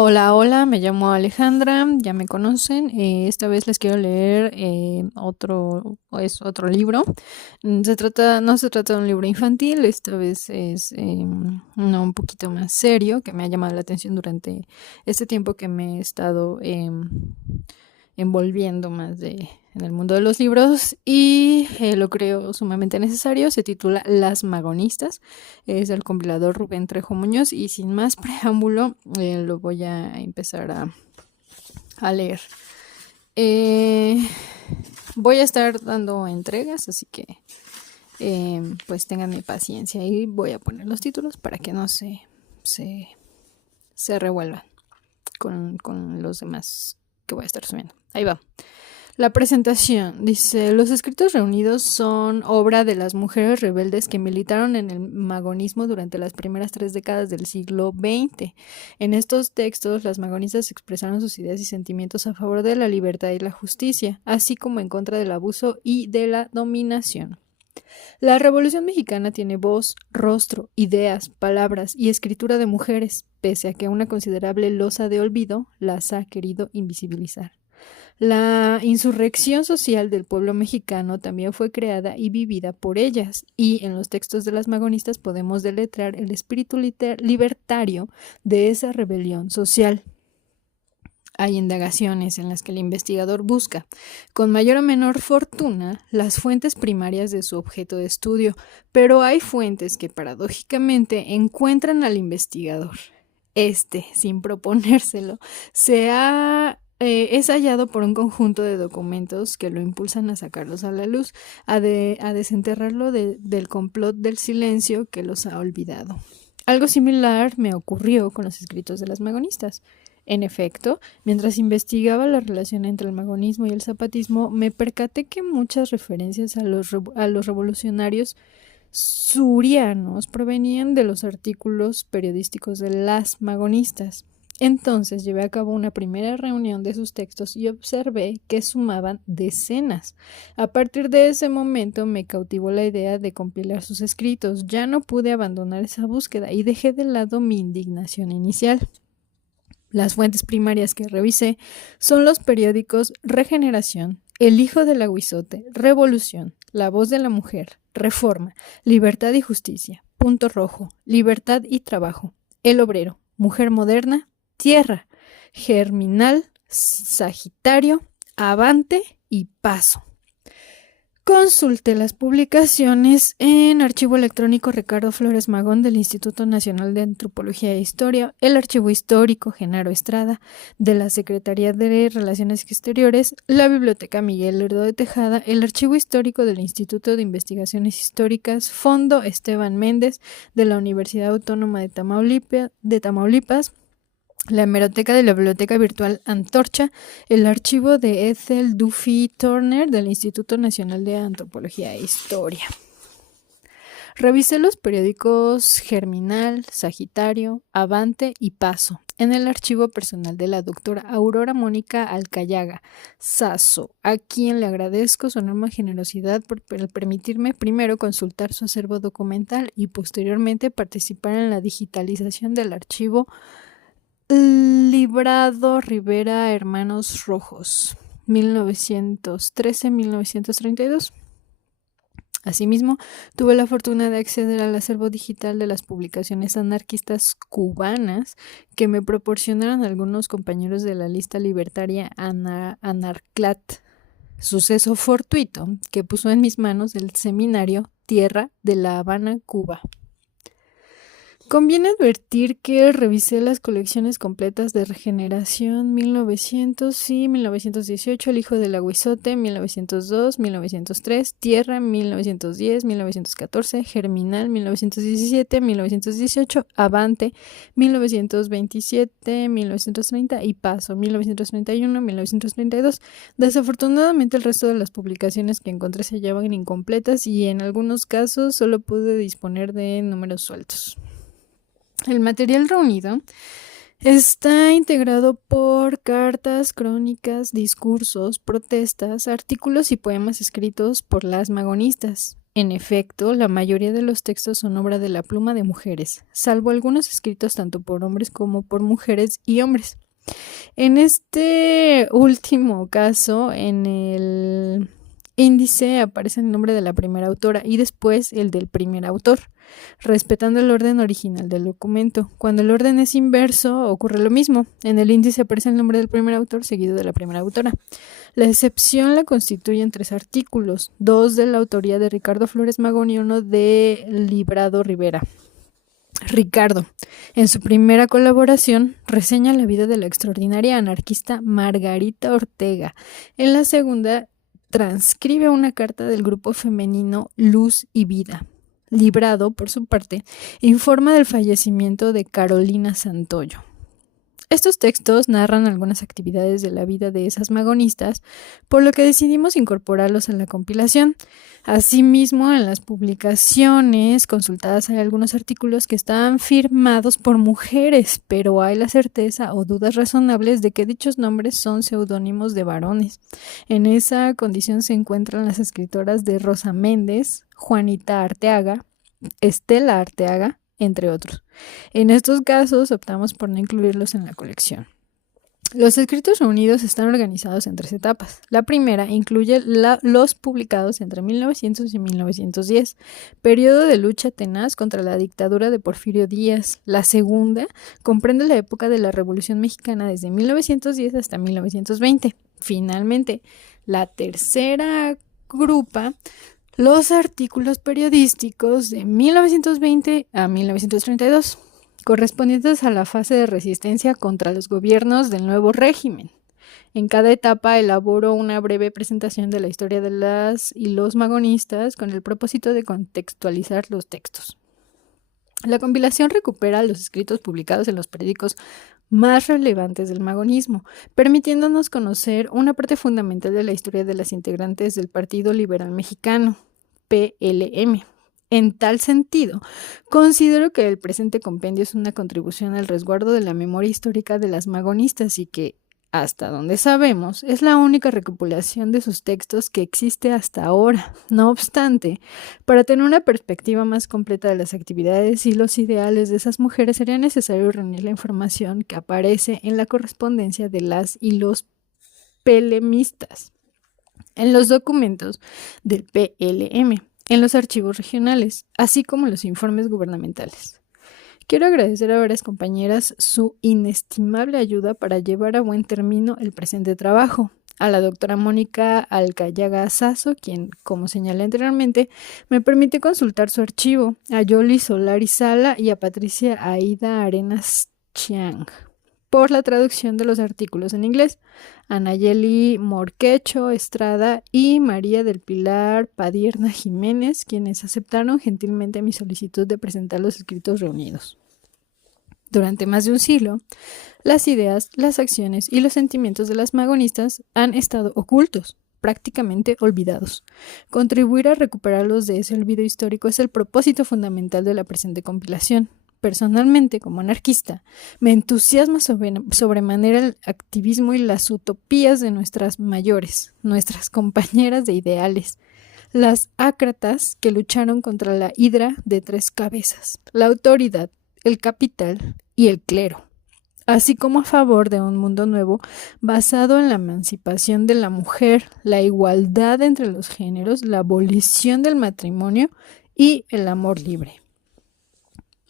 Hola, hola, me llamo Alejandra, ya me conocen. Esta vez les quiero leer otro libro. No se trata de un libro infantil, esta vez es uno un poquito más serio que me ha llamado la atención durante este tiempo que me he estado envolviendo en el mundo de los libros y lo creo sumamente necesario. Se titula Las Magonistas, es del compilador Rubén Trejo Muñoz y sin más preámbulo lo voy a empezar a leer. Eh, Voy a estar dando entregas, así que pues tengan mi paciencia y voy a poner los títulos para que no se, se revuelvan con los demás que voy a estar subiendo. Ahí va. La presentación dice: los escritos reunidos son obra de las mujeres rebeldes que militaron en el magonismo durante las primeras 3 décadas del siglo XX. En estos textos, las magonistas expresaron sus ideas y sentimientos a favor de la libertad y la justicia, así como en contra del abuso y de la dominación. La Revolución Mexicana tiene voz, rostro, ideas, palabras y escritura de mujeres, pese a que una considerable losa de olvido las ha querido invisibilizar. La insurrección social del pueblo mexicano también fue creada y vivida por ellas, y en los textos de las magonistas podemos deletrar el espíritu libertario de esa rebelión social. Hay indagaciones en las que el investigador busca, con mayor o menor fortuna, las fuentes primarias de su objeto de estudio, pero hay fuentes que paradójicamente encuentran al investigador. Sin proponérselo, es hallado por un conjunto de documentos que lo impulsan a sacarlos a la luz, a desenterrarlo del complot del silencio que los ha olvidado. Algo similar me ocurrió con los escritos de las magonistas. En efecto, mientras investigaba la relación entre el magonismo y el zapatismo, me percaté que muchas referencias a los revolucionarios surianos provenían de los artículos periodísticos de las magonistas. Entonces llevé a cabo una primera reunión de sus textos y observé que sumaban decenas. A partir de ese momento me cautivó la idea de compilar sus escritos. Ya no pude abandonar esa búsqueda y dejé de lado mi indignación inicial. Las fuentes primarias que revisé son los periódicos Regeneración, El Hijo del Aguizote, Revolución, La Voz de la Mujer, Reforma, Libertad y Justicia, Punto Rojo, Libertad y Trabajo, El Obrero, Mujer Moderna, Tierra, Germinal, Sagitario, Avante y Paso. Consulte las publicaciones en Archivo Electrónico Ricardo Flores Magón del Instituto Nacional de Antropología e Historia, el Archivo Histórico Genaro Estrada de la Secretaría de Relaciones Exteriores, la Biblioteca Miguel Lerdo de Tejada, el Archivo Histórico del Instituto de Investigaciones Históricas, Fondo Esteban Méndez de la Universidad Autónoma de Tamaulipas, la hemeroteca de la Biblioteca Virtual Antorcha, el archivo de Ethel Duffy Turner del Instituto Nacional de Antropología e Historia. Revisé los periódicos Germinal, Sagitario, Avante y Paso en el archivo personal de la doctora Aurora Mónica Alcayaga Sasso, a quien le agradezco su enorme generosidad por permitirme primero consultar su acervo documental y posteriormente participar en la digitalización del archivo Librado Rivera Hermanos Rojos, 1913-1932. Asimismo, tuve la fortuna de acceder al acervo digital de las publicaciones anarquistas cubanas que me proporcionaron algunos compañeros de la lista libertaria Anarclat, suceso fortuito que puso en mis manos el seminario Tierra de La Habana, Cuba. Conviene advertir que revisé las colecciones completas de Regeneración 1900 y 1918, El Hijo del Aguizote 1902, 1903, Tierra 1910, 1914, Germinal 1917, 1918, Avante 1927, 1930 y Paso 1931, 1932. Desafortunadamente el resto de las publicaciones que encontré se hallaban incompletas y en algunos casos solo pude disponer de números sueltos. El material reunido está integrado por cartas, crónicas, discursos, protestas, artículos y poemas escritos por las magonistas. En efecto, la mayoría de los textos son obra de la pluma de mujeres, salvo algunos escritos tanto por hombres como por mujeres y hombres. En este último caso, en el índice aparece el nombre de la primera autora y después el del primer autor, respetando el orden original del documento. Cuando el orden es inverso, ocurre lo mismo. En el índice aparece el nombre del primer autor seguido de la primera autora. La excepción la constituyen 3 artículos, 2 de la autoría de Ricardo Flores Magón y 1 de Librado Rivera. Ricardo, en su primera colaboración, reseña la vida de la extraordinaria anarquista Margarita Ortega. En la segunda, transcribe una carta del grupo femenino Luz y Vida. Librado, por su parte, informa del fallecimiento de Carolina Santoyo. Estos textos narran algunas actividades de la vida de esas magonistas, por lo que decidimos incorporarlos a la compilación. Asimismo, en las publicaciones consultadas hay algunos artículos que están firmados por mujeres, pero hay la certeza o dudas razonables de que dichos nombres son seudónimos de varones. En esa condición se encuentran las escritoras de Rosa Méndez, Juanita Arteaga, Estela Arteaga, entre otros. En estos casos optamos por no incluirlos en la colección. Los escritos reunidos están organizados en 3 etapas. La primera incluye los publicados entre 1900 y 1910, periodo de lucha tenaz contra la dictadura de Porfirio Díaz. La segunda comprende la época de la Revolución Mexicana desde 1910 hasta 1920. Finalmente, la tercera agrupa los artículos periodísticos de 1920 a 1932, correspondientes a la fase de resistencia contra los gobiernos del nuevo régimen. En cada etapa elaboro una breve presentación de la historia de las y los magonistas con el propósito de contextualizar los textos. La compilación recupera los escritos publicados en los periódicos más relevantes del magonismo, permitiéndonos conocer una parte fundamental de la historia de las integrantes del Partido Liberal Mexicano, PLM. En tal sentido, considero que el presente compendio es una contribución al resguardo de la memoria histórica de las magonistas y que, hasta donde sabemos, es la única recopilación de sus textos que existe hasta ahora. No obstante, para tener una perspectiva más completa de las actividades y los ideales de esas mujeres sería necesario reunir la información que aparece en la correspondencia de las y los pelemistas, en los documentos del PLM, en los archivos regionales, así como en los informes gubernamentales. Quiero agradecer a varias compañeras su inestimable ayuda para llevar a buen término el presente trabajo. A la doctora Mónica Alcayaga Sasso, quien, como señalé anteriormente, me permite consultar su archivo, a Yoli Solari Sala y a Patricia Aida Arenas Chiang por la traducción de los artículos en inglés, a Nayeli Morquecho Estrada y María del Pilar Padierna Jiménez, quienes aceptaron gentilmente mi solicitud de presentar los escritos reunidos. Durante más de un siglo, las ideas, las acciones y los sentimientos de las magonistas han estado ocultos, prácticamente olvidados. Contribuir a recuperarlos de ese olvido histórico es el propósito fundamental de la presente compilación. Personalmente, como anarquista, me entusiasma sobremanera el activismo y las utopías de nuestras mayores, nuestras compañeras de ideales, las ácratas que lucharon contra la hidra de 3 cabezas, la autoridad, el capital y el clero, así como a favor de un mundo nuevo basado en la emancipación de la mujer, la igualdad entre los géneros, la abolición del matrimonio y el amor libre.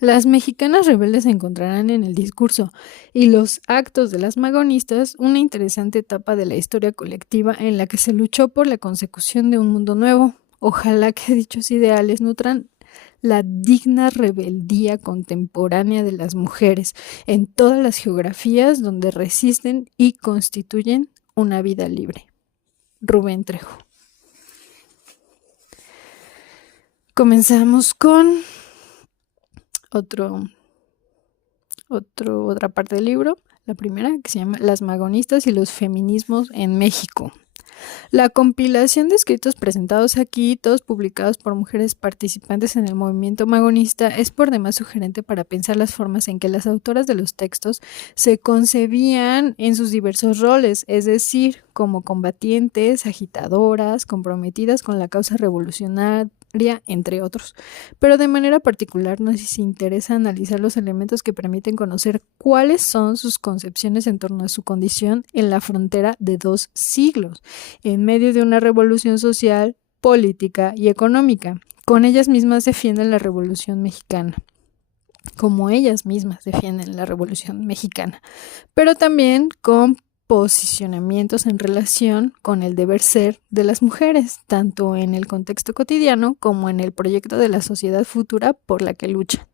Las mexicanas rebeldes encontrarán en el discurso y los actos de las magonistas una interesante etapa de la historia colectiva en la que se luchó por la consecución de un mundo nuevo. Ojalá que dichos ideales nutran la digna rebeldía contemporánea de las mujeres en todas las geografías donde resisten y constituyen una vida libre. Rubén Trejo. Comenzamos con otra parte del libro, la primera, que se llama Las magonistas y los feminismos en México. La compilación de escritos presentados aquí, todos publicados por mujeres participantes en el movimiento magonista, es por demás sugerente para pensar las formas en que las autoras de los textos se concebían en sus diversos roles, es decir, como combatientes, agitadoras, comprometidas con la causa revolucionaria, entre otros. Pero de manera particular nos interesa analizar los elementos que permiten conocer cuáles son sus concepciones en torno a su condición en la frontera de 2 siglos, en medio de una revolución social, política y económica. Con ellas mismas defienden la Revolución Mexicana, como ellas mismas defienden la Revolución Mexicana, pero también con posicionamientos en relación con el deber ser de las mujeres, tanto en el contexto cotidiano como en el proyecto de la sociedad futura por la que luchan.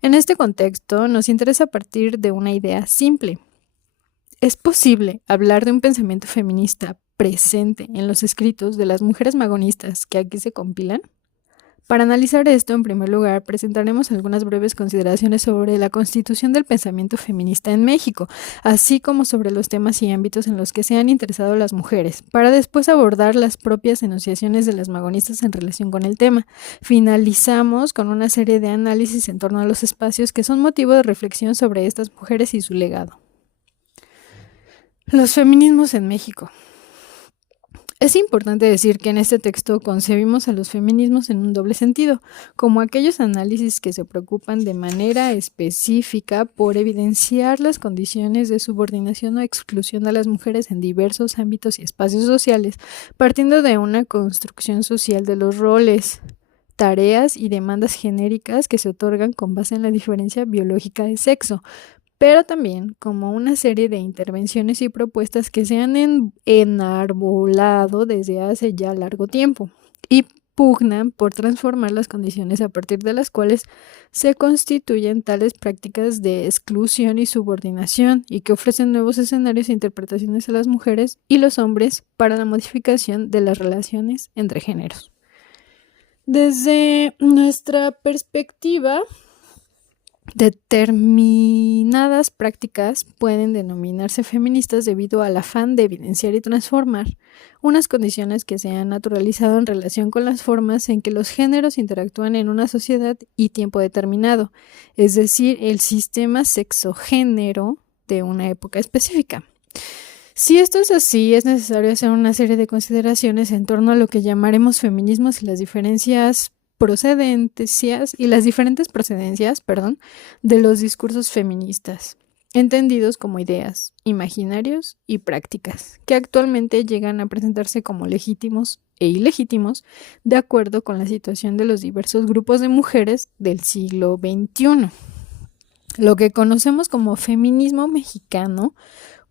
En este contexto, nos interesa partir de una idea simple. ¿Es posible hablar de un pensamiento feminista presente en los escritos de las mujeres magonistas que aquí se compilan? Para analizar esto, en primer lugar, presentaremos algunas breves consideraciones sobre la constitución del pensamiento feminista en México, así como sobre los temas y ámbitos en los que se han interesado las mujeres, para después abordar las propias enunciaciones de las magonistas en relación con el tema. Finalizamos con una serie de análisis en torno a los espacios que son motivo de reflexión sobre estas mujeres y su legado. Los feminismos en México. Es importante decir que en este texto concebimos a los feminismos en un doble sentido, como aquellos análisis que se preocupan de manera específica por evidenciar las condiciones de subordinación o exclusión de las mujeres en diversos ámbitos y espacios sociales, partiendo de una construcción social de los roles, tareas y demandas genéricas que se otorgan con base en la diferencia biológica de sexo, pero también como una serie de intervenciones y propuestas que se han enarbolado desde hace ya largo tiempo y pugnan por transformar las condiciones a partir de las cuales se constituyen tales prácticas de exclusión y subordinación y que ofrecen nuevos escenarios e interpretaciones a las mujeres y los hombres para la modificación de las relaciones entre géneros. Desde nuestra perspectiva, determinadas prácticas pueden denominarse feministas debido al afán de evidenciar y transformar unas condiciones que se han naturalizado en relación con las formas en que los géneros interactúan en una sociedad y tiempo determinado, es decir, el sistema sexogénero de una época específica. Si esto es así, es necesario hacer una serie de consideraciones en torno a lo que llamaremos feminismos y las diferentes procedencias de los discursos feministas, entendidos como ideas, imaginarios y prácticas, que actualmente llegan a presentarse como legítimos e ilegítimos de acuerdo con la situación de los diversos grupos de mujeres del siglo XXI. Lo que conocemos como feminismo mexicano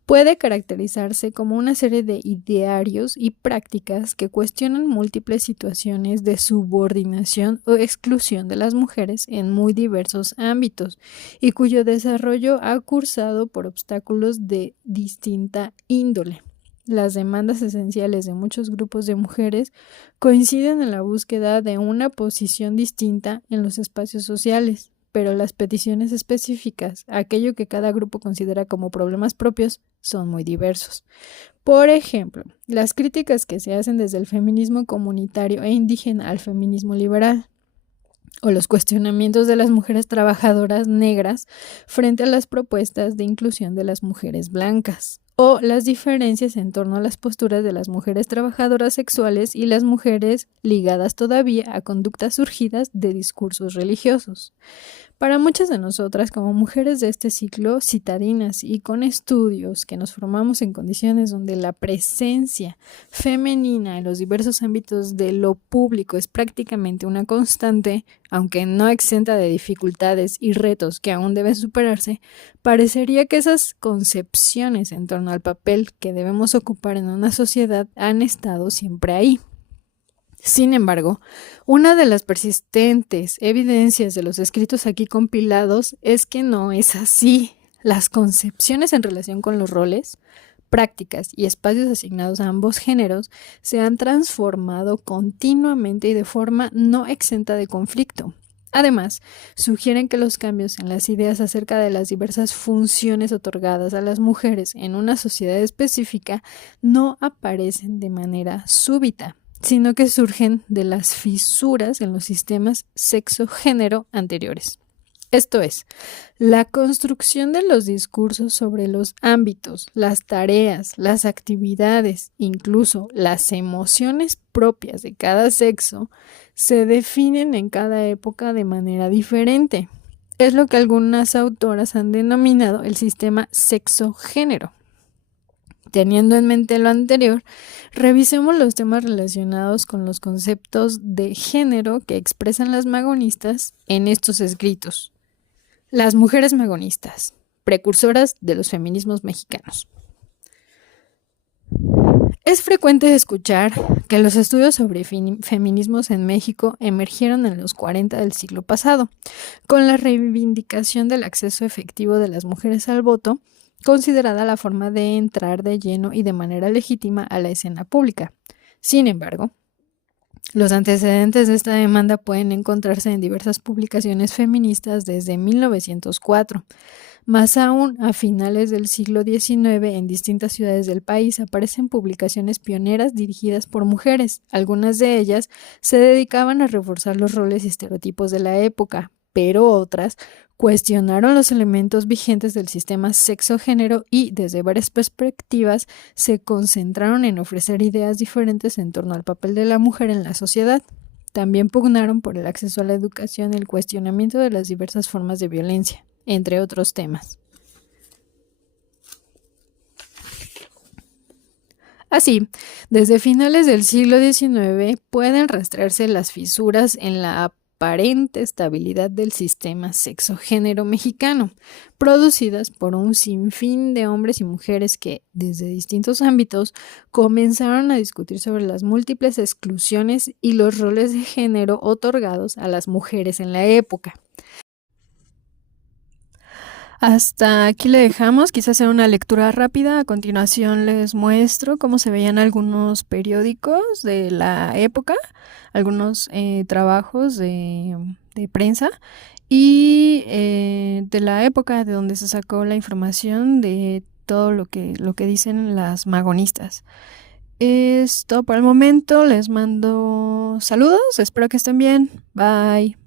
puede caracterizarse como una serie de idearios y prácticas que cuestionan múltiples situaciones de subordinación o exclusión de las mujeres en muy diversos ámbitos y cuyo desarrollo ha cursado por obstáculos de distinta índole. Las demandas esenciales de muchos grupos de mujeres coinciden en la búsqueda de una posición distinta en los espacios sociales, pero las peticiones específicas, aquello que cada grupo considera como problemas propios, son muy diversos. Por ejemplo, las críticas que se hacen desde el feminismo comunitario e indígena al feminismo liberal, o los cuestionamientos de las mujeres trabajadoras negras frente a las propuestas de inclusión de las mujeres blancas, o las diferencias en torno a las posturas de las mujeres trabajadoras sexuales y las mujeres ligadas todavía a conductas surgidas de discursos religiosos. Para muchas de nosotras, como mujeres de este ciclo, citadinas y con estudios que nos formamos en condiciones donde la presencia femenina en los diversos ámbitos de lo público es prácticamente una constante, aunque no exenta de dificultades y retos que aún deben superarse, parecería que esas concepciones en torno al papel que debemos ocupar en una sociedad han estado siempre ahí. Sin embargo, una de las persistentes evidencias de los escritos aquí compilados es que no es así. Las concepciones en relación con los roles, prácticas y espacios asignados a ambos géneros se han transformado continuamente y de forma no exenta de conflicto. Además, sugieren que los cambios en las ideas acerca de las diversas funciones otorgadas a las mujeres en una sociedad específica no aparecen de manera súbita, sino que surgen de las fisuras en los sistemas sexo-género anteriores. Esto es, la construcción de los discursos sobre los ámbitos, las tareas, las actividades, incluso las emociones propias de cada sexo, se definen en cada época de manera diferente. Es lo que algunas autoras han denominado el sistema sexo-género. Teniendo en mente lo anterior, revisemos los temas relacionados con los conceptos de género que expresan las magonistas en estos escritos. Las mujeres magonistas, precursoras de los feminismos mexicanos. Es frecuente escuchar que los estudios sobre feminismos en México emergieron en los 40 del siglo pasado, con la reivindicación del acceso efectivo de las mujeres al voto, considerada la forma de entrar de lleno y de manera legítima a la escena pública. Sin embargo, los antecedentes de esta demanda pueden encontrarse en diversas publicaciones feministas desde 1904. Más aún, a finales del siglo XIX, en distintas ciudades del país aparecen publicaciones pioneras dirigidas por mujeres. Algunas de ellas se dedicaban a reforzar los roles y estereotipos de la época, pero otras cuestionaron los elementos vigentes del sistema sexo-género y, desde varias perspectivas, se concentraron en ofrecer ideas diferentes en torno al papel de la mujer en la sociedad. También pugnaron por el acceso a la educación y el cuestionamiento de las diversas formas de violencia, entre otros temas. Así, desde finales del siglo XIX pueden rastrearse las fisuras en la aparente estabilidad del sistema sexo-género mexicano, producidas por un sinfín de hombres y mujeres que, desde distintos ámbitos, comenzaron a discutir sobre las múltiples exclusiones y los roles de género otorgados a las mujeres en la época. Hasta aquí le dejamos, quizás sea una lectura rápida. A continuación les muestro cómo se veían algunos periódicos de la época, algunos trabajos de prensa y de la época de donde se sacó la información de todo lo que dicen las magonistas. Es todo por el momento, les mando saludos, espero que estén bien, bye.